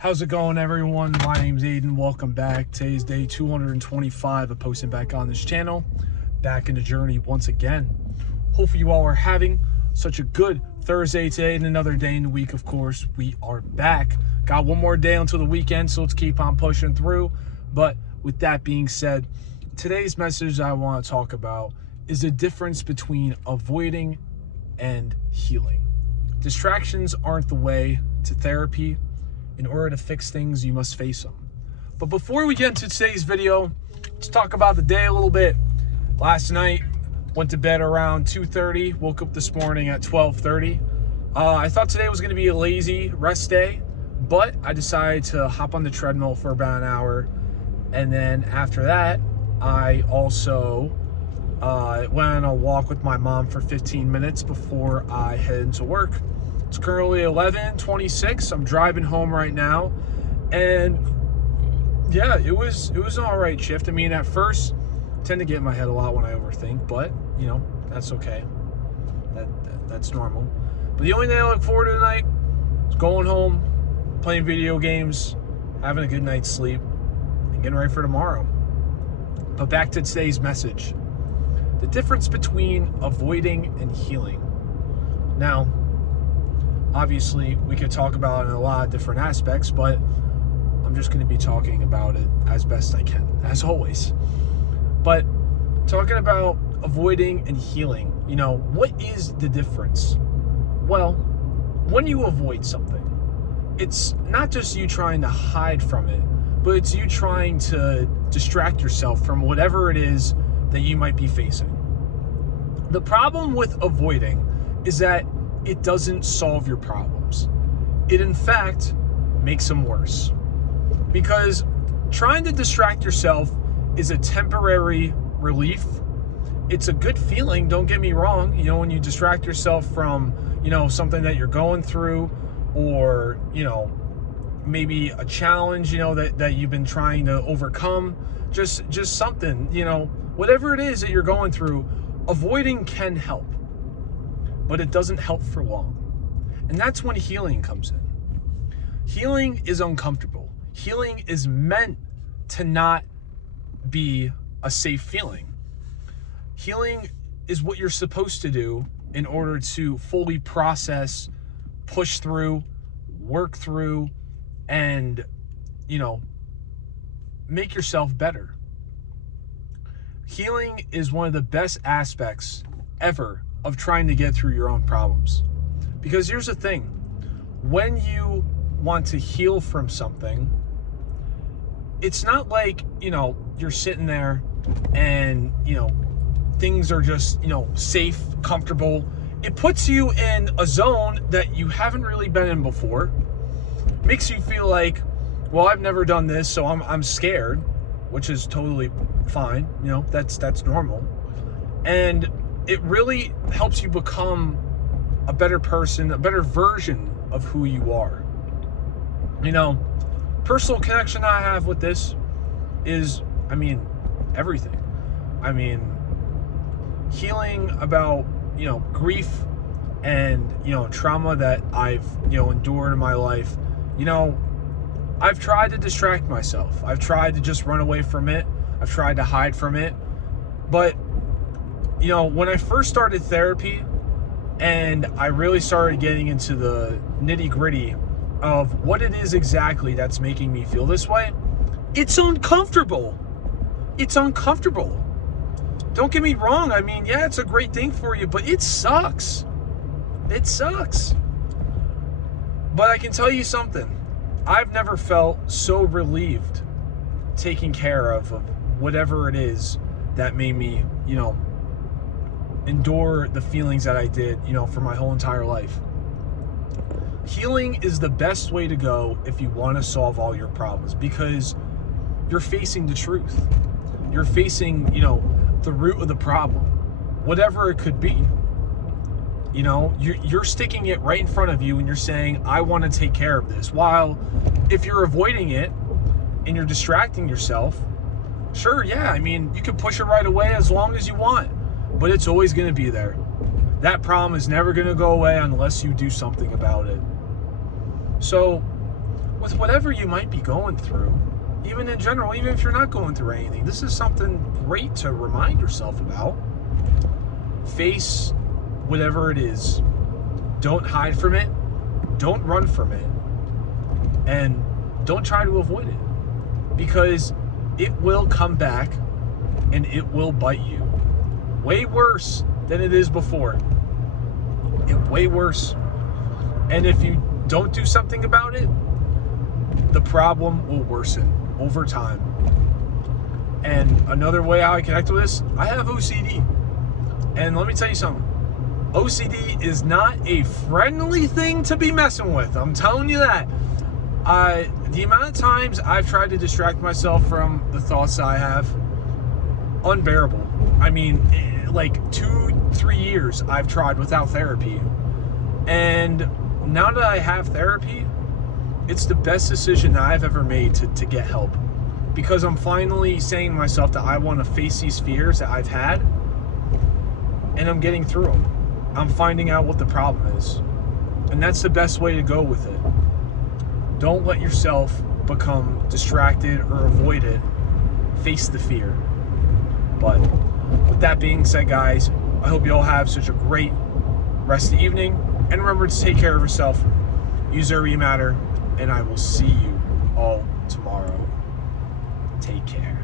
How's it going, everyone? My name's Aiden. Welcome back. Today's day 225 of posting back on this channel. Back in the journey once again. Hopefully you all are having such a good Thursday today and another day in the week. Of course, we are back. Got one more day until the weekend, so let's keep on pushing through. But with that being said, today's message I want to talk about is the difference between avoiding and healing. Distractions aren't the way to therapy. In order to fix things, you must face them. But before we get into today's video, let's talk about the day a little bit. Last night, went to bed around 2:30, woke up this morning at 12:30. I thought today was going to be a lazy rest day, but I decided to hop on the treadmill for about an hour. And then after that, I also went on a walk with my mom for 15 minutes before I head into work. It's currently 11:26. I'm driving home right now, and yeah, it was an all right shift. I mean, at first, I tend to get in my head a lot when I overthink, but you know, that's okay. That's normal. But the only thing I look forward to tonight is going home, playing video games, having a good night's sleep, and getting ready for tomorrow. But back to today's message: the difference between avoiding and healing. Now, obviously, we could talk about it in a lot of different aspects, but I'm just going to be talking about it as best I can, as always. But talking about avoiding and healing, you know, what is the difference? Well, when you avoid something, it's not just you trying to hide from it, but it's you trying to distract yourself from whatever it is that you might be facing. The problem with avoiding is that it doesn't solve your problems. It, in fact, makes them worse. Because trying to distract yourself is a temporary relief. It's a good feeling, don't get me wrong. You know, when you distract yourself from, you know, something that you're going through, or, you know, maybe a challenge, you know, that you've been trying to overcome, just something, you know, whatever it is that you're going through, avoiding can help. But it doesn't help for long. And that's when healing comes in. Healing is uncomfortable. Healing is meant to not be a safe feeling. Healing is what you're supposed to do in order to fully process, push through, work through, and, you know, make yourself better. Healing is one of the best aspects ever of trying to get through your own problems. Because here's the thing, when you want to heal from something, it's not like, you know, you're sitting there and, you know, things are just, you know, safe, comfortable. It puts you in a zone that you haven't really been in before. Makes you feel like, well, I've never done this, so I'm scared, which is totally fine. You know, that's normal. And it really helps you become a better person, a better version of who you are. You know, personal connection I have with this is, I mean, everything. I mean, healing about, you know, grief and, you know, trauma that I've, you know, endured in my life. You know, I've tried to distract myself. I've tried to just run away from it. I've tried to hide from it. But you know, when I first started therapy and I really started getting into the nitty-gritty of what it is exactly that's making me feel this way, it's uncomfortable. It's uncomfortable. Don't get me wrong. I mean, yeah, it's a great thing for you, but it sucks. It sucks. But I can tell you something. I've never felt so relieved taking care of whatever it is that made me, you know, endure the feelings that I did, you know, for my whole entire life. Healing is the best way to go if you want to solve all your problems, because you're facing the truth. You're facing, you know, the root of the problem, whatever it could be. You know, you're sticking it right in front of you and you're saying, I want to take care of this. While if you're avoiding it and you're distracting yourself, sure, yeah, I mean, you can push it right away as long as you want, but it's always going to be there. That problem is never going to go away unless you do something about it. So with whatever you might be going through, even in general, even if you're not going through anything, this is something great to remind yourself about. Face whatever it is. Don't hide from it. Don't run from it. And don't try to avoid it, because it will come back and it will bite you way worse than it is before. Way worse. And if you don't do something about it, the problem will worsen over time. And another way how I connect with this, I have OCD. And let me tell you something. OCD is not a friendly thing to be messing with. I'm telling you that. The amount of times I've tried to distract myself from the thoughts I have, unbearable. I mean, like 2-3 years I've tried without therapy. And now that I have therapy, it's the best decision that I've ever made to get help. Because I'm finally saying to myself that I want to face these fears that I've had, and I'm getting through them. I'm finding out what the problem is. And that's the best way to go with it. Don't let yourself become distracted or avoid it. Face the fear. But with that being said, guys, I hope you all have such a great rest of the evening. And remember to take care of yourself. Use wherever you matter. And I will see you all tomorrow. Take care.